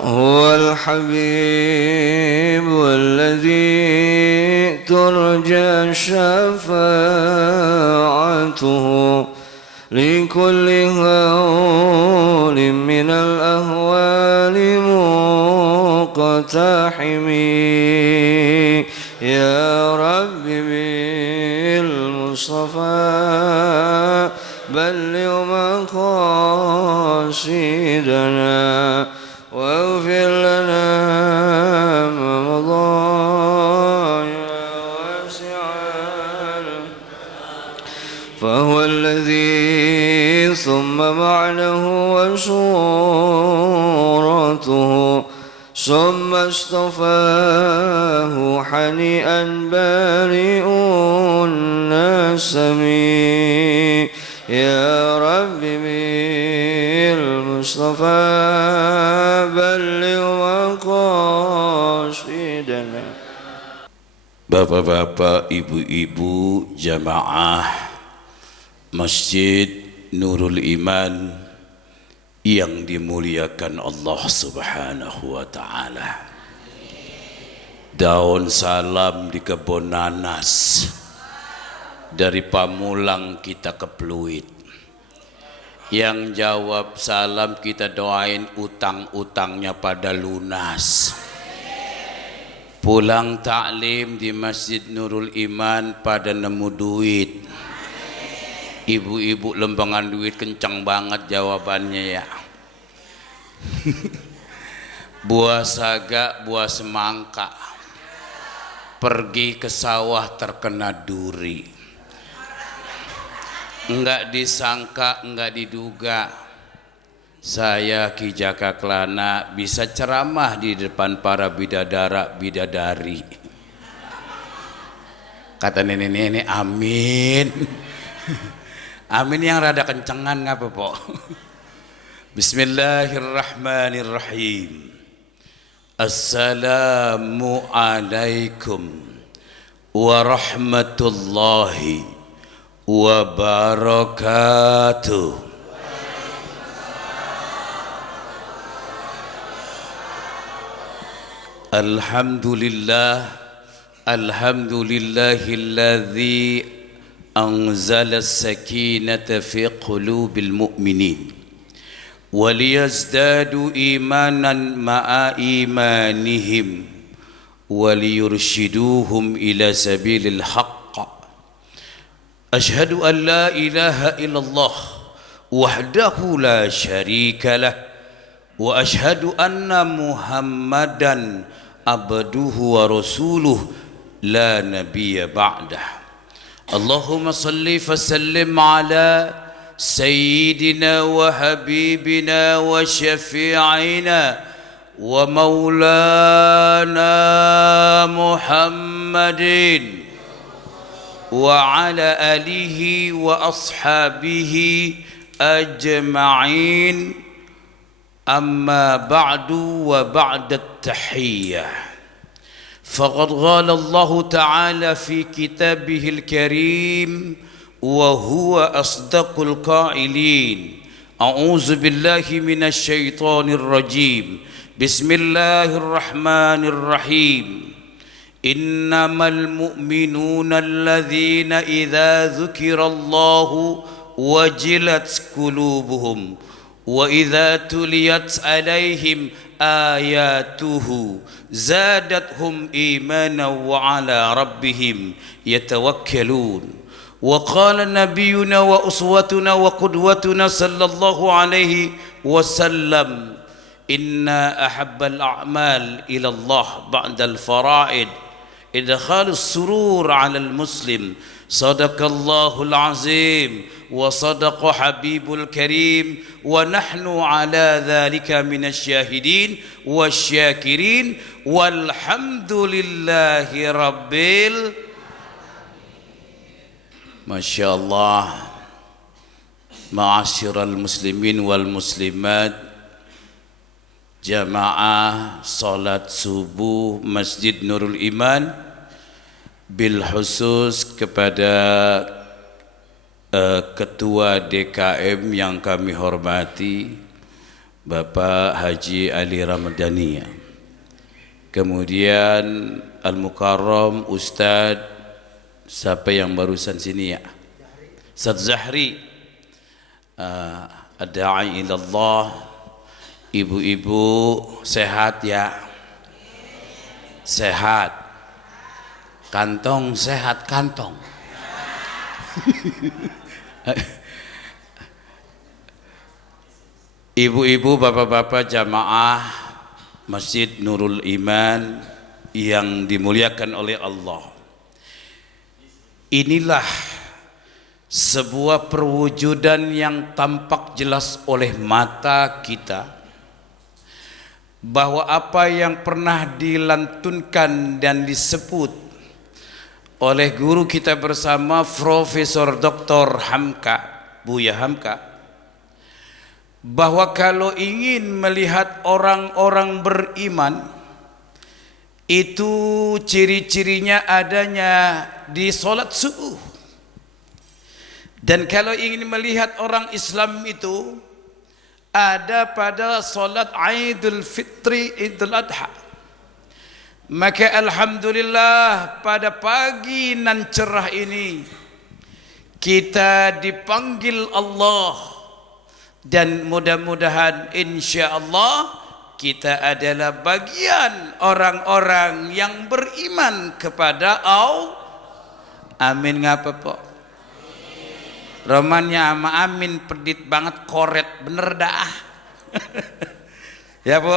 هو الحبيب الذي ترجى شفاعته لكل هول من الأهوال مقتحم. يا رب بالمصطفى بلغ مقاصدنا واغفر لنا ما مضى يا واسع. فهو الذي ثم معنه وصورته ثم اصطفاه حنيئا بارئ النسم. يا رب بالمصطفى بلغ مقاصدنا. Bapak-bapak, ibu-ibu, jamaah Masjid Nurul Iman yang dimuliakan Allah Subhanahu wa Ta'ala. Daun salam di kebun nanas, dari Pamulang kita ke Pluit. Yang jawab salam kita doain utang-utangnya pada lunas. Pulang taklim di Masjid Nurul Iman pada nemu duit. Ibu-ibu lembangan duit kencang banget jawabannya ya. Buah saga, buah semangka, pergi ke sawah terkena duri. Enggak disangka, enggak diduga, saya Ki Jaka Klana bisa ceramah di depan para bidadari. Kata nenek-nenek, amin. Amin yang rada kencengan ngapa po? Bismillahirrahmanirrahim. Assalamualaikum warahmatullahi wabarakatuh. Alhamdulillah, alhamdulillahilladzi أنزل السكينة في قلوب المؤمنين وليزدادوا إيمانا مع إيمانهم وليرشدوهم إلى سبيل الحق. أشهد أن لا إله إلا الله وحده لا شريك له وأشهد أن محمدا عبده ورسوله لا نبي بعده. اللهم صل وسلم على سيدنا وحبيبنا وشفيعنا ومولانا محمد وعلى آله وأصحابه أجمعين. أما بعد وبعد التحية فقد قال الله تعالى في كتابه الكريم وهو أصدق القائلين. أعوذ بالله من الشيطان الرجيم. بسم الله الرحمن الرحيم. إنما المؤمنون الذين إذا ذكر الله وجلت قلوبهم وإذا تليت عليهم آياته زادتهم إيمانا وعلى ربهم يتوكلون. وقال نبينا وأسوتنا وقدوتنا صلى الله عليه وسلم إن أحب الأعمال إلى الله بعد الفرائض إدخال السرور على المسلم. صدق الله العظيم وصدق حبيب الكريم ونحن على ذلك من الشاهدين والشاكرين والحمد لله رب ما شاء الله. Ma'asyiral muslimin wal muslimat, jamaah salat subuh Masjid Nurul Iman, bil khusus kepada Ketua DKM yang kami hormati Bapak Haji Ali Ramadhani, kemudian Al-Mukarram Ustadz siapa yang barusan sini ya, Ustadz Zahri, ad-da'i ilallah. Ibu-ibu sehat ya, sehat, kantong sehat kantong. Ibu-ibu, bapak-bapak jamaah Masjid Nurul Iman yang dimuliakan oleh Allah. Inilah sebuah perwujudan yang tampak jelas oleh mata kita, bahwa apa yang pernah dilantunkan dan disebut oleh guru kita bersama Profesor Dr. Hamka, Buya Hamka, bahwa kalau ingin melihat orang-orang beriman itu ciri-cirinya adanya di sholat subuh, dan kalau ingin melihat orang Islam itu ada pada sholat Idul Fitri, Idul Adha. Maka alhamdulillah pada pagi nan cerah ini kita dipanggil Allah, dan mudah-mudahan insya Allah kita adalah bagian orang-orang yang beriman kepada Allah. Amin. Ngapa Pak? Romannya sama amin pedit banget, koret bener dah. Ya Bu,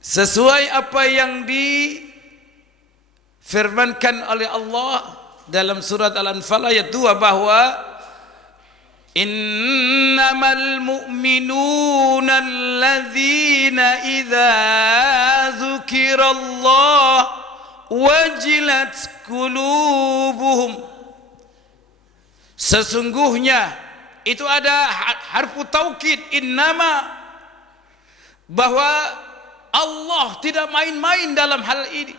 sesuai apa yang difirmankan oleh Allah dalam surat Al-Anfal ayat 2, bahwa innamal mu'minuna alladzina idza dzukirallah wajilat qulubuhum. Sesungguhnya itu ada harfu taukid, innama, bahwa Allah tidak main-main dalam hal ini.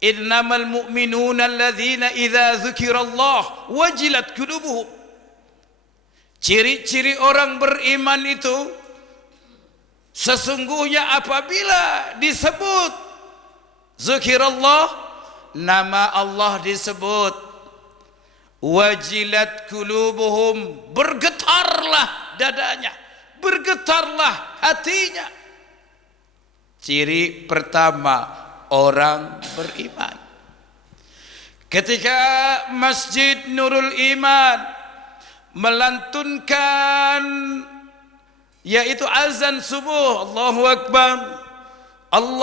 Innamal mu'minuna alladzina idza dzukirallah wajilat qulubuhum. Ciri-ciri orang beriman itu sesungguhnya apabila disebut zikirallah, nama Allah disebut, wajilat qulubuhum, bergetarlah dadanya, bergetarlah hatinya. Ciri pertama orang beriman. Ketika Masjid Nurul Iman melantunkan yaitu azan subuh, Allahu Akbar, Allahu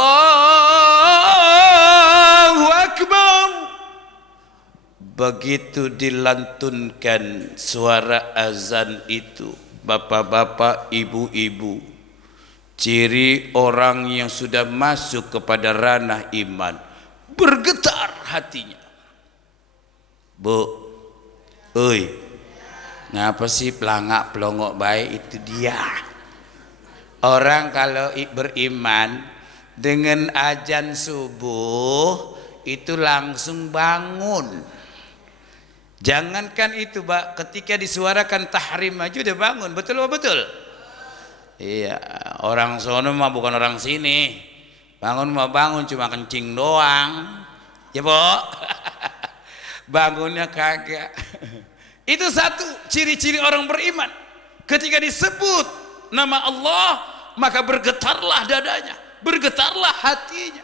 Akbar, begitu dilantunkan suara azan itu, bapak-bapak, ibu-ibu, ciri orang yang sudah masuk kepada ranah iman, bergetar hatinya. Bu, oi, ngapa sih pelangak pelongok baik? Itu dia. Orang kalau beriman dengan azan subuh itu langsung bangun. Jangankan itu, Pak, ketika disuarakan tahrim aja udah bangun. Betul betul? Iya, orang sono mah bukan orang sini. Bangun mah bangun cuma kencing doang. Ya, Bu. Bangunnya kagak. Itu satu ciri-ciri orang beriman. Ketika disebut nama Allah, maka bergetarlah dadanya, bergetarlah hatinya.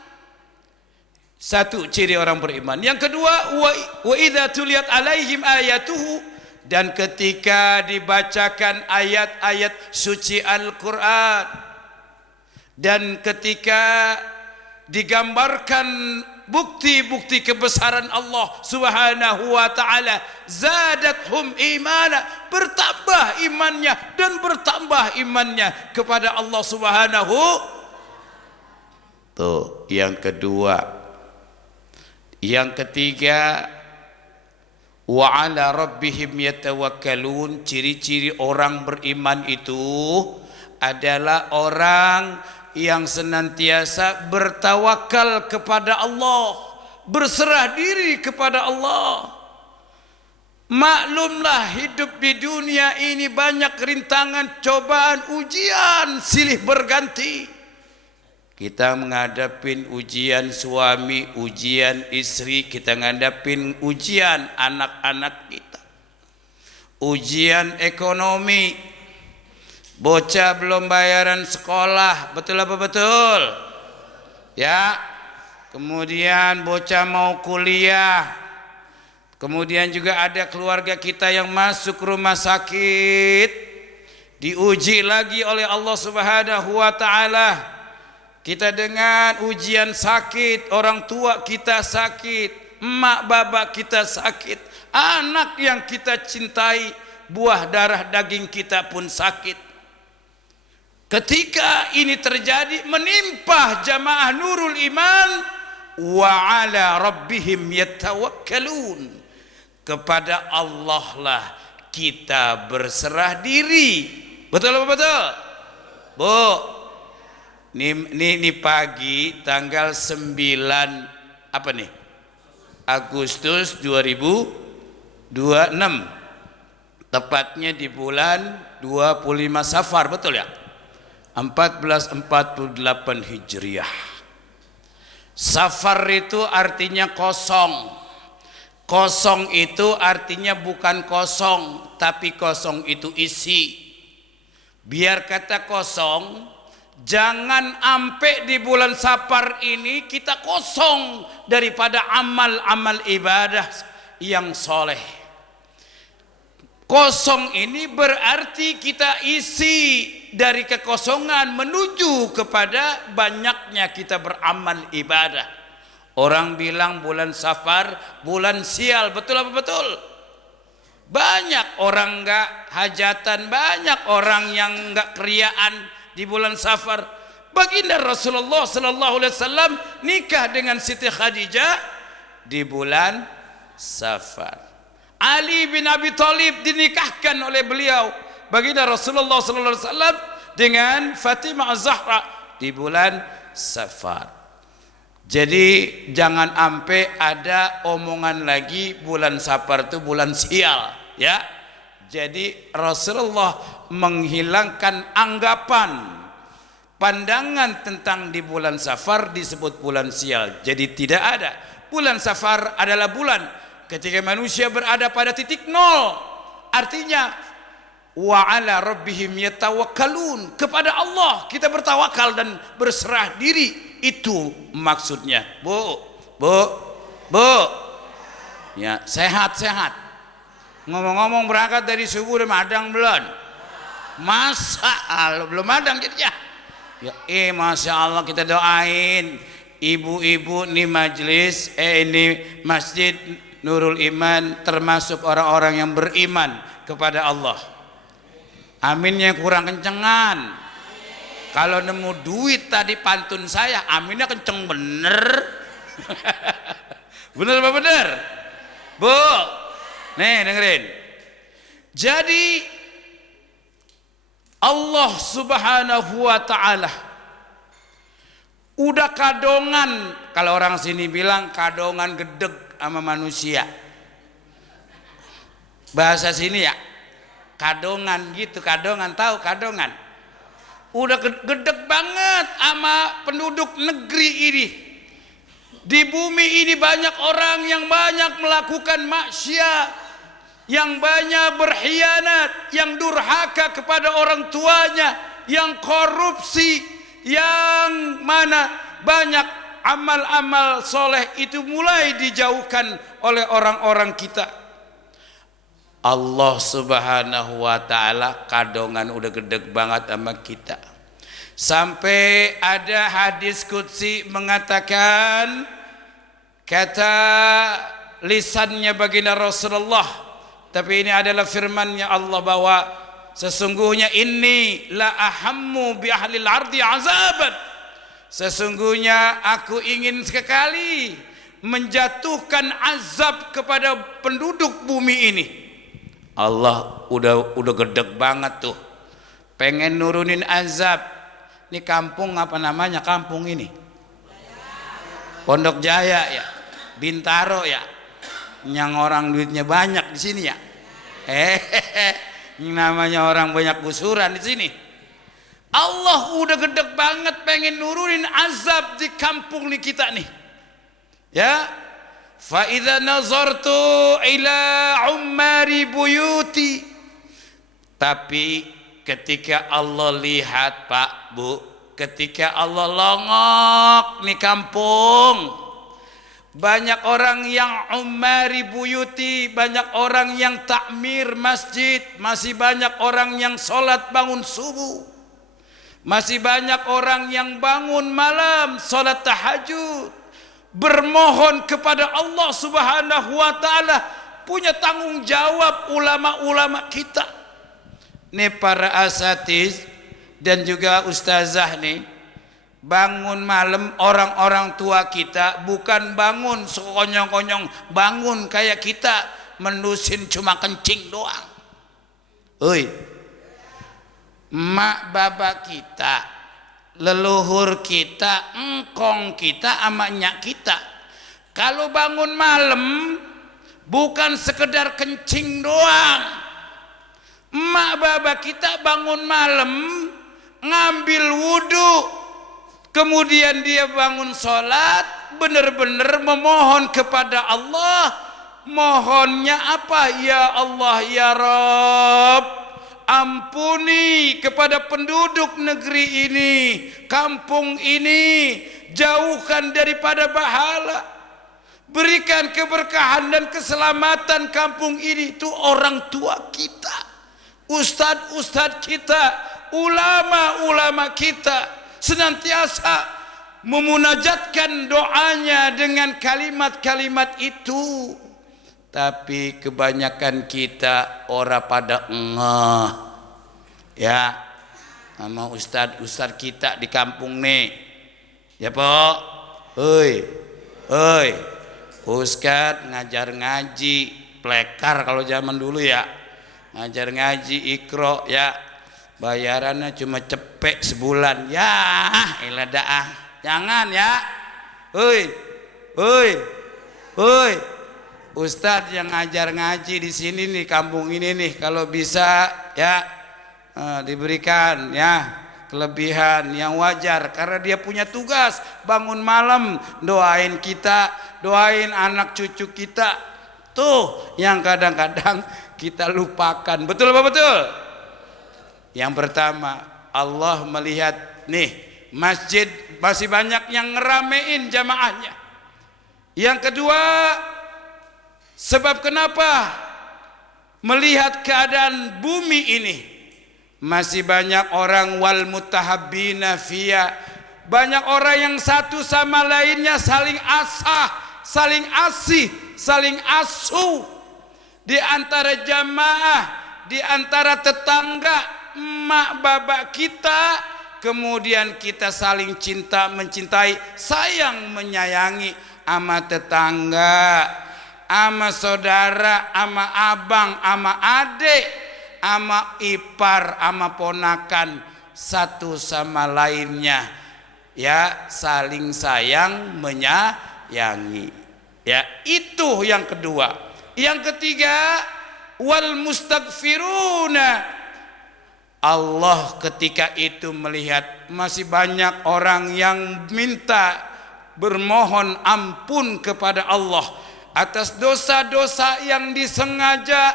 Satu ciri orang beriman. Yang kedua, wa idza tuliyat alaihim ayatuhu, dan ketika dibacakan ayat-ayat suci Al-Qur'an, dan ketika digambarkan bukti-bukti kebesaran Allah Subhanahu wa taala, zadathum imana, bertambah imannya dan bertambah imannya kepada Allah Subhanahu. Tuh, yang kedua. Yang ketiga, wa ala rabbihim yatawakkalun, ciri-ciri orang beriman itu adalah orang yang senantiasa bertawakal kepada Allah, berserah diri kepada Allah. Maklumlah hidup di dunia ini banyak rintangan, cobaan, ujian silih berganti. Kita menghadapin ujian suami, ujian istri, kita menghadapin ujian anak-anak kita. Ujian ekonomi, bocah belum bayaran sekolah, betul apa betul? Ya. Kemudian bocah mau kuliah. Kemudian juga ada keluarga kita yang masuk rumah sakit, diuji lagi oleh Allah Subhanahu wa taala. Kita dengan ujian sakit, orang tua kita sakit, emak bapak kita sakit, anak yang kita cintai, buah darah daging kita pun sakit. Ketika ini terjadi menimpa jamaah Nurul Iman, wa ala rabbihim yatawakkalun. Kepada Allah lah kita berserah diri. Betul apa betul? Bu, ini pagi tanggal 9 apa nih? Agustus 2026. Tepatnya di bulan 25 Safar, betul ya? 1448 Hijriah. Safar itu artinya kosong. Kosong itu artinya bukan kosong, tapi kosong itu isi. Biar kata kosong, jangan ampe di bulan Safar ini kita kosong daripada amal-amal ibadah yang soleh. Kosong ini berarti kita isi dari kekosongan menuju kepada banyaknya kita beramal ibadah. Orang bilang bulan Safar bulan sial, betul apa betul? Banyak orang enggak hajatan, banyak orang yang enggak keriaan di bulan Safar. Baginda Rasulullah sallallahu alaihi wasallam nikah dengan Siti Khadijah di bulan Safar. Ali bin Abi Thalib dinikahkan oleh beliau baginda Rasulullah sallallahu alaihi wasallam dengan Fatimah Az-Zahra di bulan Safar. Jadi jangan sampai ada omongan lagi bulan Safar itu bulan sial, ya. Jadi Rasulullah menghilangkan anggapan pandangan tentang di bulan Safar disebut bulan sial. Jadi tidak ada. Bulan Safar adalah bulan ketika manusia berada pada titik nol. Artinya wa ala rabbihim yatawakkalun, kepada Allah kita bertawakal dan berserah diri. Itu maksudnya. Bu. Ya, sehat-sehat. Ngomong-ngomong berangkat dari subuh udah madang belum? Masa belum madang jadinya. Ya, Masya Allah, kita doain ibu-ibu nih majelis ini Masjid Nurul Iman termasuk orang-orang yang beriman kepada Allah. Aminnya kurang kencengan. Kalau nemu duit tadi pantun saya, aminnya kenceng bener. Bener apa bener? Bu, nih dengerin. Jadi Allah Subhanahu wa ta'ala udah kadongan, kalau orang sini bilang kadongan gedeg sama manusia. Bahasa sini ya, kadongan gitu, kadongan, tahu kadongan? Udah gedeg banget sama penduduk negeri ini. Di bumi ini banyak orang yang banyak melakukan maksiat, yang banyak berkhianat, yang durhaka kepada orang tuanya, yang korupsi, yang mana banyak amal-amal soleh itu mulai dijauhkan oleh orang-orang kita. Allah Subhanahu wa ta'ala kadongan udah gedeg banget sama kita. Sampai ada hadis qudsi mengatakan, kata lisannya baginda Rasulullah, tapi ini adalah firmannya Allah, bahwa sesungguhnya inni la ahammu bi ahlil ardi azaban, sesungguhnya aku ingin sekali menjatuhkan azab kepada penduduk bumi ini. Allah udah gedeg banget tuh, pengen nurunin azab. Ini kampung apa namanya kampung ini? Pondok Jaya ya, Bintaro ya. yang orang duitnya banyak di sini ya. Yang namanya orang banyak gusuran di sini. Allah udah gedek banget pengen nurunin azab di kampung nih kita nih. Ya. Fa idza nazartu ila ummari buyuti. Tapi ketika Allah lihat Pak, Bu, ketika Allah longok nih kampung, banyak orang yang ummari buyuti, banyak orang yang takmir masjid, masih banyak orang yang sholat bangun subuh, masih banyak orang yang bangun malam sholat tahajud, bermohon kepada Allah Subhanahu wa ta'ala. Punya tanggung jawab ulama-ulama kita nih, para asatiz dan juga ustazah nih, bangun malam. Orang-orang tua kita bukan bangun sekonyong-konyong, bangun kayak kita menusin cuma kencing doang. Mak bapak kita, leluhur kita, engkong kita, sama nyak kita, kalau bangun malam bukan sekedar kencing doang. Mak bapak kita bangun malam ngambil wudhu, kemudian dia bangun sholat, benar-benar memohon kepada Allah. Mohonnya apa? Ya Allah, ya Rabb, ampuni kepada penduduk negeri ini, kampung ini, jauhkan daripada bahala, berikan keberkahan dan keselamatan kampung ini. Itu orang tua kita, ustadz-ustadz kita, ulama-ulama kita senantiasa memunajatkan doanya dengan kalimat-kalimat itu. Tapi kebanyakan kita ora pada ngeh ya sama ustadz kita di kampung nih. Ya Pak, ustadz ngajar ngaji plekar kalau zaman dulu ya, ngajar ngaji ikro ya, bayarannya cuma cepek sebulan ya. Elah dah, jangan ya. Ustadz yang ngajar ngaji di sini nih, kampung ini nih, kalau bisa ya diberikan ya kelebihan yang wajar, karena dia punya tugas bangun malam doain kita, doain anak cucu kita tuh yang kadang-kadang kita lupakan. Betul apa betul? Yang pertama, Allah melihat nih masjid masih banyak yang ngeramein jamaahnya. Yang kedua, sebab kenapa? Melihat keadaan bumi ini, masih banyak orang wal mutahabbina fiyya, banyak orang yang satu sama lainnya saling asah, saling asih, saling asuh di antara jamaah, di antara tetangga, emak bapak kita. Kemudian kita saling cinta mencintai, sayang menyayangi ama tetangga, ama saudara, ama abang, ama adik, ama ipar, ama ponakan, satu sama lainnya ya, saling sayang menyayangi ya. Itu yang kedua. Yang ketiga, wal mustaghfiruna. Allah ketika itu melihat masih banyak orang yang minta bermohon ampun kepada Allah atas dosa-dosa yang disengaja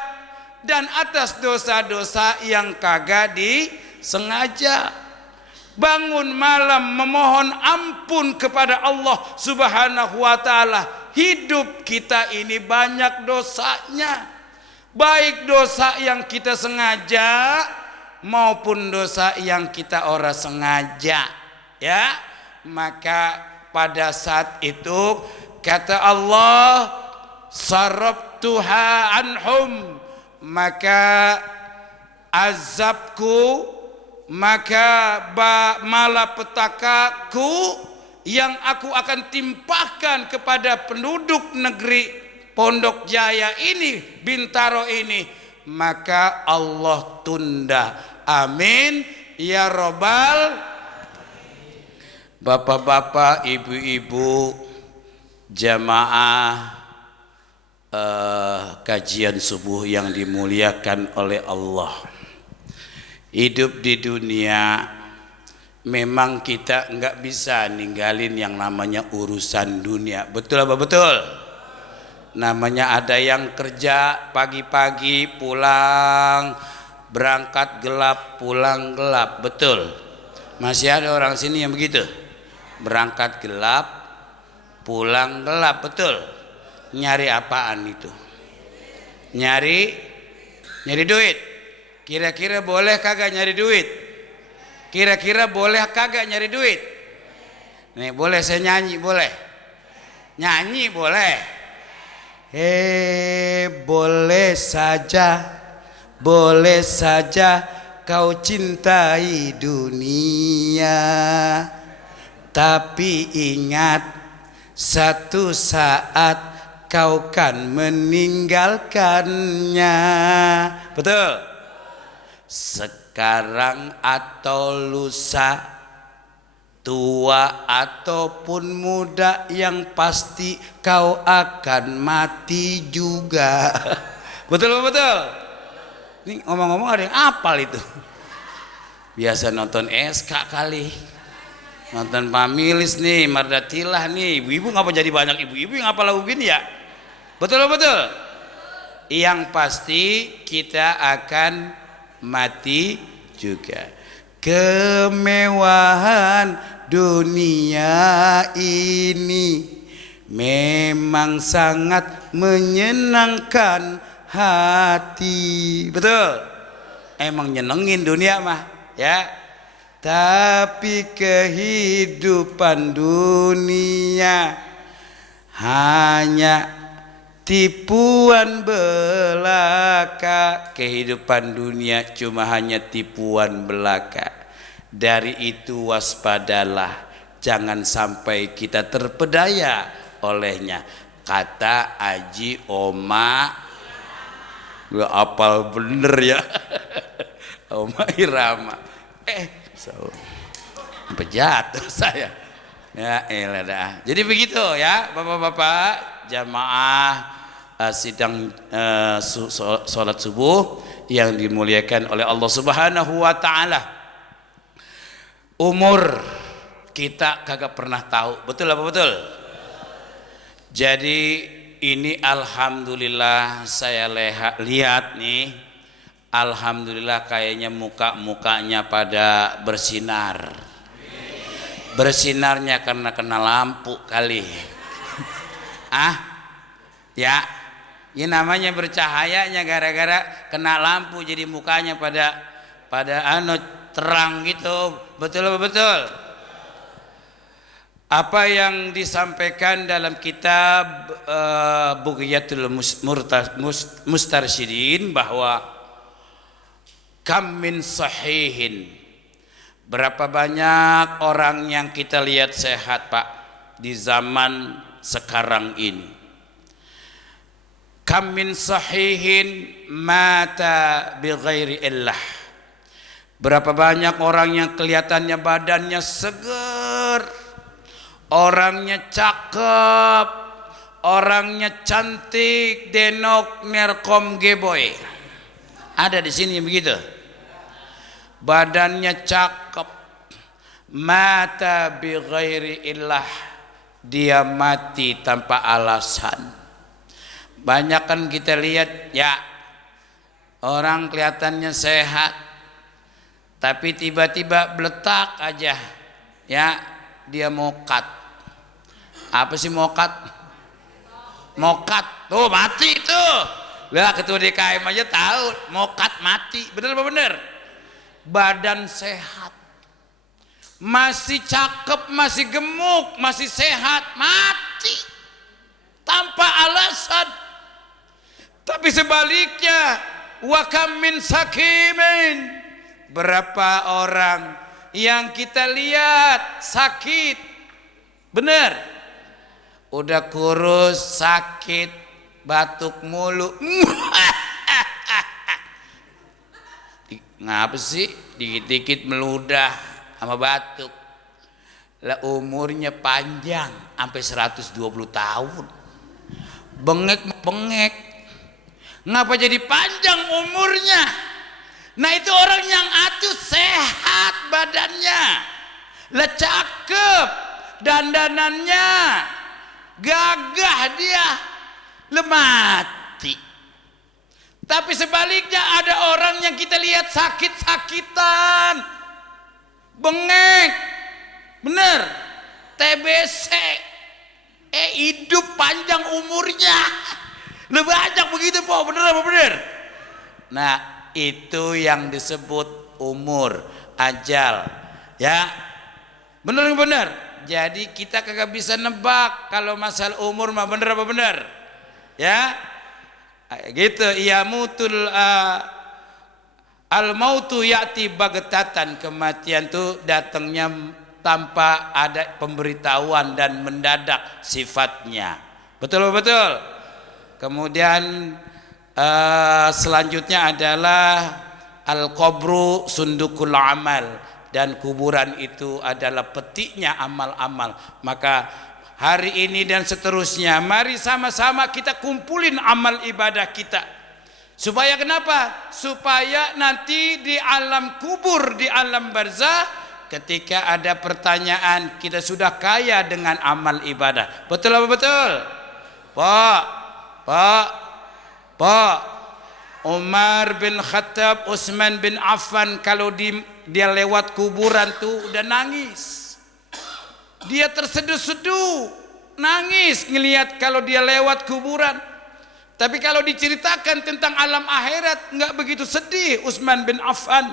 dan atas dosa-dosa yang kagak disengaja. Bangun malam memohon ampun kepada Allah Subhanahu wa ta'ala. Hidup kita ini banyak dosanya, baik dosa yang kita sengaja maupun dosa yang kita ora sengaja ya. Maka pada saat itu kata Allah, sarabtuha anhum, maka azabku, maka malapetakaku yang aku akan timpahkan kepada penduduk negeri Pondok Jaya ini, Bintaro ini, maka Allah tunda. Amin ya robbal. Bapak-bapak, ibu-ibu, jamaah kajian subuh yang dimuliakan oleh Allah. Hidup di dunia memang kita nggak bisa ninggalin yang namanya urusan dunia. Betul apa betul? Namanya ada yang kerja pagi-pagi pulang, berangkat gelap pulang gelap. Betul? Masih ada orang sini yang begitu? Berangkat gelap pulang gelap. Betul? Nyari apaan itu? Nyari duit. Kira-kira boleh kagak nyari duit? Kira-kira boleh kagak nyari duit? Nih boleh saya nyanyi, boleh? Nyanyi boleh? Boleh saja kau cintai dunia, tapi ingat satu saat kau kan meninggalkannya. Betul? Sekarang atau lusa, tua ataupun muda, yang pasti kau akan mati juga. Betul betul. Ini ngomong-ngomong ada yang apal itu. Biasa nonton SK kali, nonton Pamilis nih, Mardatilah nih. Ibu-ibu ngapa jadi banyak ibu-ibu yang apal lagu gini ya? Betul betul. Yang pasti kita akan mati juga. Kemewahan dunia ini memang sangat menyenangkan hati. Betul? Emang nyenengin dunia mah ya. Tapi kehidupan dunia hanya tipuan belaka. Kehidupan dunia cuma hanya tipuan belaka. Dari itu waspadalah, jangan sampai kita terpedaya olehnya. Kata Aji Oma, gak apal bener ya. Oma Irama. Sampai jatuh saya. Ya elah dah. Jadi begitu ya bapak-bapak jamaah sidang sholat subuh yang dimuliakan oleh Allah Subhanahu wa taala. Umur kita kagak pernah tahu. Betul apa betul? Jadi ini alhamdulillah saya lihat nih, alhamdulillah kayaknya mukanya pada bersinar. Bersinarnya karena kena lampu kali. Ya, ini namanya bercahayanya gara-gara kena lampu, jadi mukanya pada terang gitu. Betul apa betul? Apa yang disampaikan dalam kitab Bughyatul Mustarsyidin bahwa kam min sahihin, berapa banyak orang yang kita lihat sehat Pak di zaman sekarang ini. Kam min sahihin mata bighairi illah. Berapa banyak orang yang kelihatannya badannya seger, orangnya cakep, orangnya cantik, denok nerkom geboy. Ada di sini begitu. Badannya cakep, mata bighairi illah, dia mati tanpa alasan. Banyak kan kita lihat ya, orang kelihatannya sehat tapi tiba-tiba beletak aja ya, dia mokat. Apa sih mokat? Mokat tuh mati tuh. Lah ketua DKM aja tahu mokat mati. Bener apa bener? Badan sehat, masih cakep, masih gemuk, masih sehat, mati tanpa alasan. Tapi sebaliknya, wa kam min sakimin, berapa orang yang kita lihat sakit, bener, udah kurus, sakit, batuk mulu. Ngapa sih dikit-dikit meludah sama batuk? Lah umurnya panjang sampai 120 tahun. bengek. Ngapa jadi panjang umurnya? Nah itu orang yang atuh sehat badannya, lah cakep dandanannya, gagah dia, lemati. Tapi sebaliknya ada orang yang kita lihat sakit-sakitan, bengek, bener, TBC, hidup panjang umurnya, lebih banyak begitu po, bener apa bener? Nah itu yang disebut umur, ajal, ya, bener. Jadi kita kagak bisa nebak kalau masalah umur mah bener apa bener, ya, gitu. Ya mutul al mautu ya'ti bagetatan, kematian tuh datangnya tanpa ada pemberitahuan dan mendadak sifatnya, betul. Kemudian selanjutnya adalah al-qabru sundukul amal, dan kuburan itu adalah petiknya amal-amal. Maka hari ini dan seterusnya mari sama-sama kita kumpulin amal ibadah kita. Supaya kenapa? Supaya nanti di alam kubur, di alam barzah, ketika ada pertanyaan kita sudah kaya dengan amal ibadah. Betul apa betul? Pak Umar bin Khattab, Utsman bin Affan kalau dia lewat kuburan tuh udah nangis. Dia terseduh-seduh, nangis ngelihat kalau dia lewat kuburan. Tapi kalau diceritakan tentang alam akhirat nggak begitu sedih. Utsman bin Affan,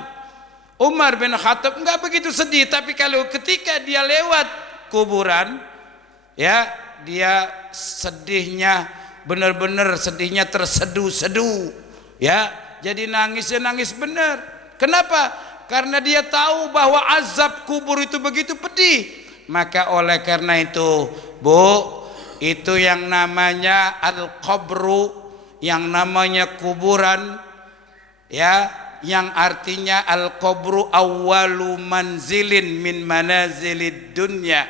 Umar bin Khattab nggak begitu sedih. Tapi kalau ketika dia lewat kuburan, ya dia sedihnya benar-benar, sedihnya terseduh-seduh, ya, jadi nangisnya nangis benar. Kenapa? Karena dia tahu bahwa azab kubur itu begitu pedih. Maka oleh karena itu, Bu, itu yang namanya al-qabru, yang namanya kuburan, ya, yang artinya al-qabru awwalu manzilin min manazilid dunya,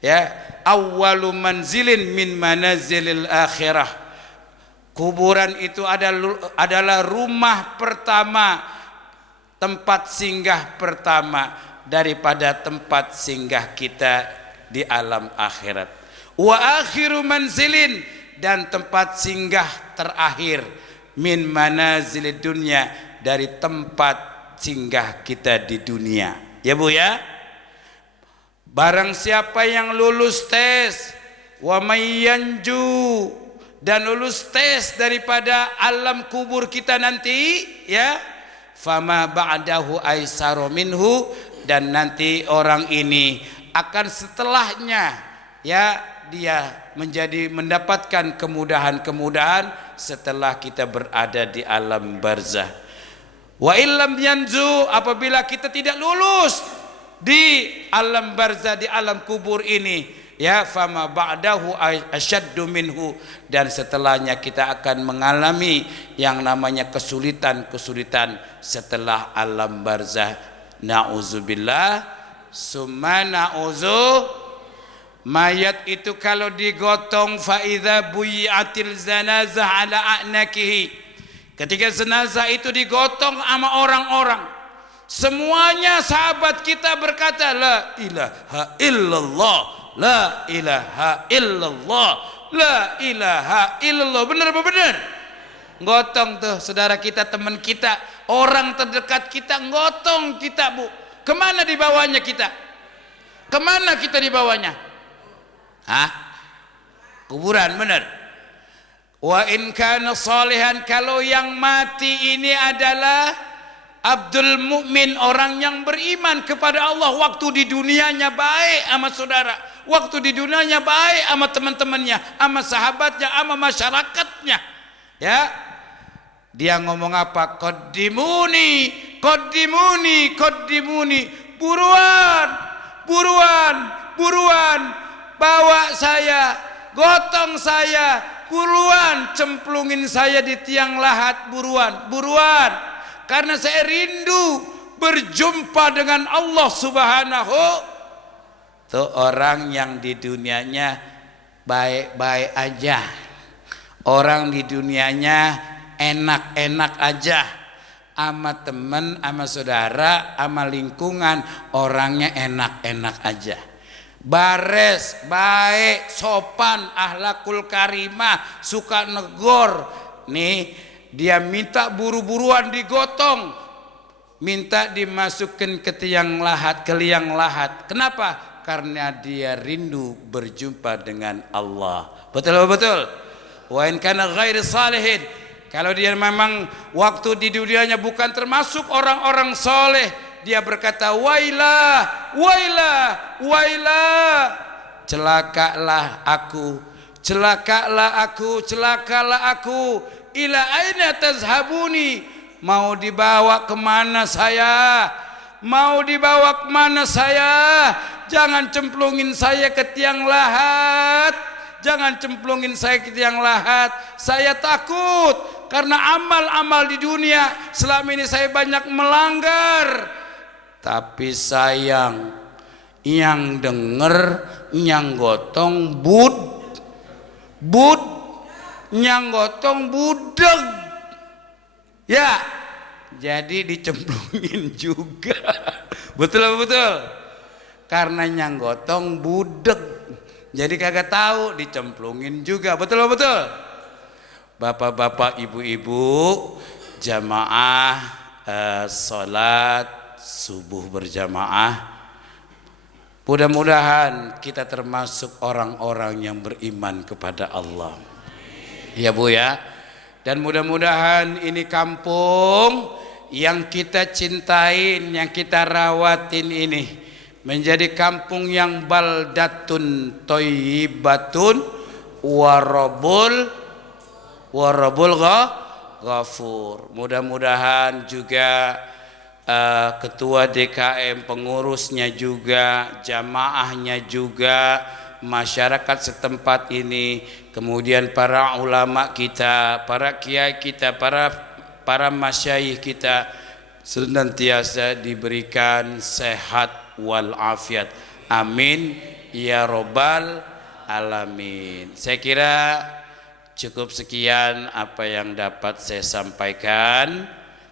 ya, awwalu manzilin min manazilil akhirah. Kuburan itu adalah rumah pertama, tempat singgah pertama daripada tempat singgah kita di alam akhirat. Wa akhiru manzilin, dan tempat singgah terakhir min manazilid dunya, dari tempat singgah kita di dunia. Ya Bu ya. Barang siapa yang lulus tes wa mayyanju, dan lulus tes daripada alam kubur kita nanti, ya, fama ba'dahu aisaru minhu, dan nanti orang ini akan setelahnya, ya, dia mendapatkan kemudahan-kemudahan setelah kita berada di alam barzah. Wa illam yanzu, apabila kita tidak lulus di alam barzah, di alam kubur ini, ya, fama ba'dahu asyaddu minhu, dan setelahnya kita akan mengalami yang namanya kesulitan setelah alam barzah. Na'udzubillah summa na'udzu. Mayat itu kalau digotong, fa idza buyi'atil zanazah ala a'nakihi, ketika jenazah itu digotong sama orang-orang, semuanya sahabat kita berkata la ilaha illallah, la ilaha illallah, la ilaha illallah. Benar apa benar? Gotong tuh saudara kita, teman kita, orang terdekat kita, gotong kita, Bu. Kemana dibawanya kita? Kemana kita dibawanya? Hah? Kuburan, benar. Wa in kana salihan, kalau yang mati ini adalah Abdul Mukmin, orang yang beriman kepada Allah, waktu di dunianya baik sama saudara, waktu di dunianya baik sama teman-temannya, sama sahabatnya, sama masyarakatnya, ya, dia ngomong apa? Qaddimuni, qaddimuni, qaddimuni, buruan, buruan, buruan, bawa saya, gotong saya, buruan, cemplungin saya di tiang lahat, buruan, buruan, karena saya rindu berjumpa dengan Allah Subhanahu. Tuh orang yang di dunianya baik-baik aja, Orang di dunianya enak-enak aja, sama temen, sama saudara, sama lingkungan, orangnya enak-enak aja. Bares, baik, sopan, ahlakul karimah, suka negor. Nih, dia minta buru-buruan digotong, minta dimasukkan ke tiang lahat, ke liang lahat. Kenapa? Karena dia rindu berjumpa dengan Allah. Betul betul. Wa in kana ghairi salihin, kalau dia memang waktu di dunianya bukan termasuk orang-orang soleh, dia berkata wailah, wailah, wailah, celakalah aku, celakalah aku, celakalah aku. Ila aina tazhabuni, mau dibawa kemana saya? Mau dibawa kemana saya? Jangan cemplungin saya ke tiang lahat, jangan cemplungin saya ke tiang lahat. Saya takut karena amal-amal di dunia selama ini saya banyak melanggar. Tapi sayang, yang denger nyang gotong nyang gotong budeg. Ya, jadi dicemplungin juga. Betul betul. Karena nyang gotong budeg, jadi kagak tahu, dicemplungin juga. Betul betul. Bapak-bapak, ibu-ibu, jamaah sholat subuh berjamaah, mudah-mudahan kita termasuk orang-orang yang beriman kepada Allah. Ya Bu ya. Dan mudah-mudahan ini kampung yang kita cintain, yang kita rawatin ini menjadi kampung yang baldatun thayyibatun warabul ghafur. Mudah-mudahan juga ketua DKM, pengurusnya juga, jamaahnya juga, masyarakat setempat ini, kemudian para ulama kita, para kiai kita, para masyayikh kita senantiasa diberikan sehat wal afiat. Amin ya robbal alamin. Saya kira cukup sekian apa yang dapat saya sampaikan.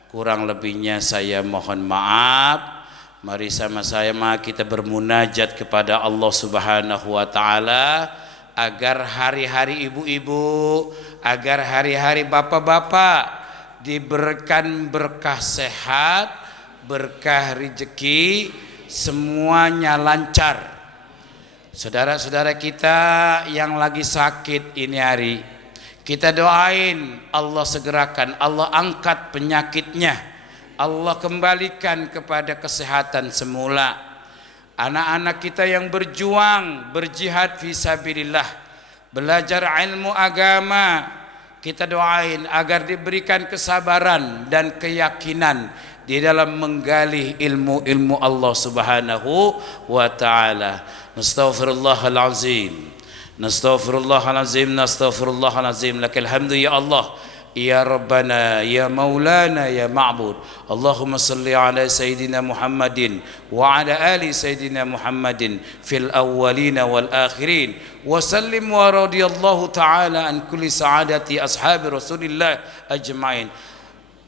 Kurang lebihnya saya mohon maaf. Mari sama-sama kita bermunajat kepada Allah Subhanahu wa taala agar hari-hari ibu-ibu, agar hari-hari bapak-bapak diberikan berkah sehat, berkah rezeki, semuanya lancar. Saudara-saudara kita yang lagi sakit ini hari, kita doain Allah segerakan, Allah angkat penyakitnya, Allah kembalikan kepada kesehatan semula. Anak-anak kita yang berjuang, berjihad fisabilillah, belajar ilmu agama, kita doain agar diberikan kesabaran dan keyakinan di dalam menggali ilmu-ilmu Allah Subhanahu wa taala. Nastaghfirullahalazim. Nastaghfirullahalazim, nastaghfirullahalazim. Lakal hamdu ya Allah, ya Rabbana, ya Maulana, ya Ma'bud. Allahumma salli ala Sayyidina Muhammadin wa ala ali Sayyidina Muhammadin fil awwalina wal akhirin. Wa sallim wa radiyallahu ta'ala an kulli sa'adati ashabi Rasulillah ajma'in.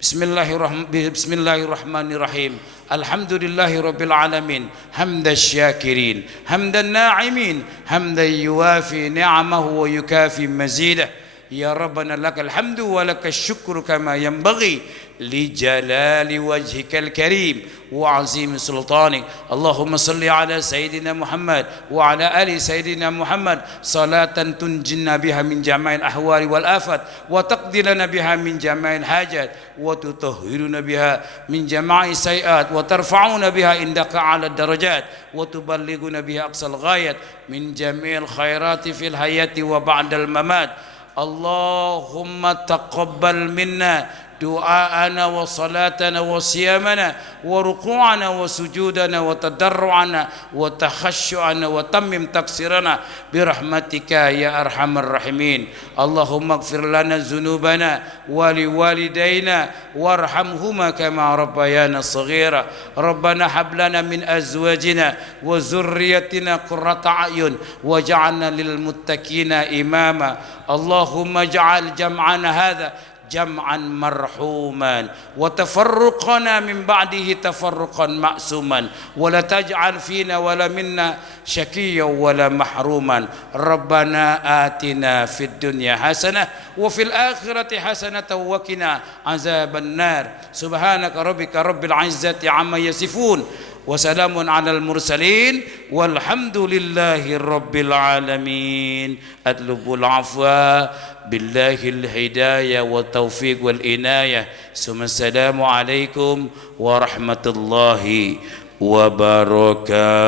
Bismillahirrahmanirrahim. Alhamdulillahi rabbil alamin. Hamdan syakirin, hamdan na'imin, hamdan yuwafi ni'amahu wa yukafi mazidah. Ya Rabbana lakal hamdu wa lakal syukru kama yanbaghi li jalali wajhikal karim wa azim sultanik. Allahumma salli ala Sayyidina Muhammad wa ala ali Sayyidina Muhammad salatan tunjinna biha min jama'il ahwali wal afat wa taqdilana biha min jama'il hajat wa tutahhiruna biha min jama'i sayiat wa tarfa'una biha indaka ala darajat wa tuballighuna biha aqsal ghayat min jami'il khairati fil hayati wa ba'dal mamat. Allahumma taqabbal minna دعاءنا وصلاتنا وصيامنا وركوعنا وسجودنا وتضرعنا وتخشعنا وتمم تقصيرنا برحمتك يا أرحم الراحمين. اللهم اغفر لنا ذنوبنا ولوالدينا وارحمهما كما ربيانا صغيرا. ربنا هب لنا من أزواجنا وذريتنا قرة أعين واجعلنا للمتقين إماما. اللهم اجعل جمعنا هذا جمعا مرحوما وتفرقنا من بعده تفرقا معصوما ولا تجعل فينا ولا منا شقيا ولا محروما. ربنا آتنا في الدنيا حسنة وفي الآخرة حسنة وقنا عذاب النار. سبحانك ربك رب العزة عما يصفون وسلام على المرسلين والحمد لله رب العالمين. أطلب العفو بالله الهداية والتوفيق والعناية. ثم السلام عليكم ورحمة الله وبركاته.